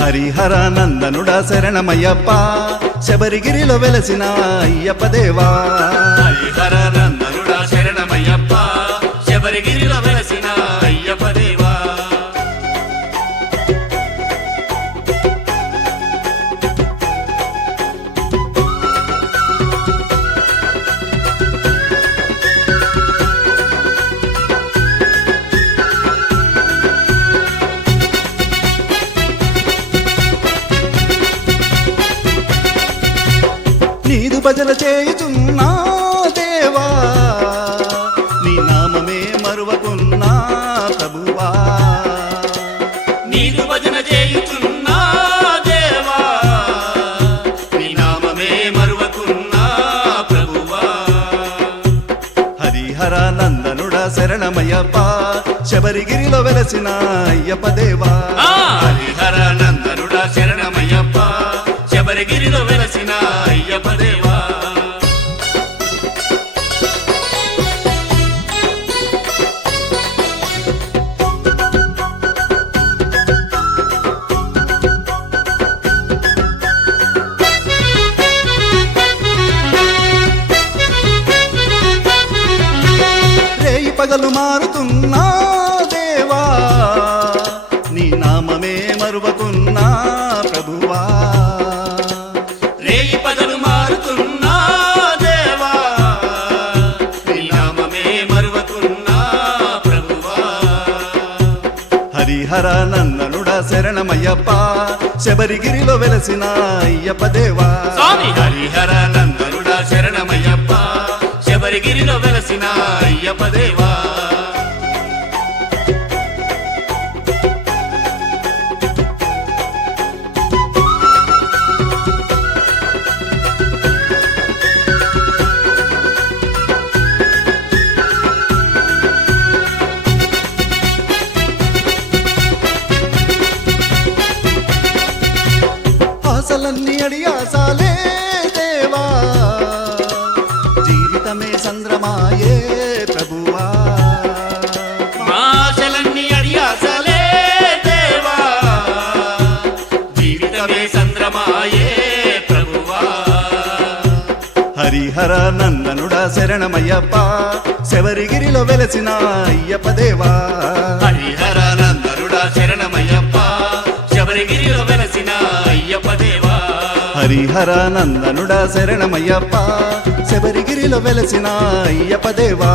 హరిహరానందనుడా శరణమయ్యప్ప శబరిగిరిలో వెలసిన అయ్యప్ప దేవా. హరిహరానందనుడా శరణమయ్యప్ప శబరిగిరిలో వెలసిన అయ్యప్ప దేవా. నీదు భజన చేయుచున్నా దేవా, నీ నామమే మరువకున్నా ప్రభువా. నీదు భజన చేయుచున్నా దేవా, నీ నామమే మరువకున్నా ప్రభువా. హరిహరానందనుడా శరణమయ్యప్ప శబరిగిరిలో వెలసిన అయ్యప్ప దేవా. హరిహరానందనుడా శరణమయ్యప్ప శబరిగిరిలో వెలసిన అయ్యప్ప దేవా. రేయి పగలు మారుతున్నా దేవా, నీ నామమే మరువకున్నా ప్రభువా. రేయి పగలు మారుతున్నా దేవా, నీ నామమే మరువకున్నా ప్రభువా. హరిహరానందనుడా శరణమయ్యప్ప శబరిగిరిలో వెలసిన అయ్యప్ప దేవా. స్వామి హరిహరానందనుడా శరణమయ్యప్ప శబరిగిరిలో వెలసిన అయ్యప్ప దేవా. ఆశలన్నీ అడియాసాలే దేవా, జీవితమే సంద్రమాయే ప్రభువా. ఆశలన్నీ అడియాసలే దేవా, జీవితమే సంద్రమాయే ప్రభువా. హరిహరానందనుడా శరణమయ్యప్ప శబరిగిరిలో వెలసిన అయ్యప్ప దేవా. హరిహరానందనుడా శరణమయ్యప్ప శబరిగిరిలో వెలసిన అయ్యప్ప దేవా. హరిహరానందనుడా శరణమయ్యప్ప శబరిగిరిలో వెలసిన అయ్యప్ప దేవా.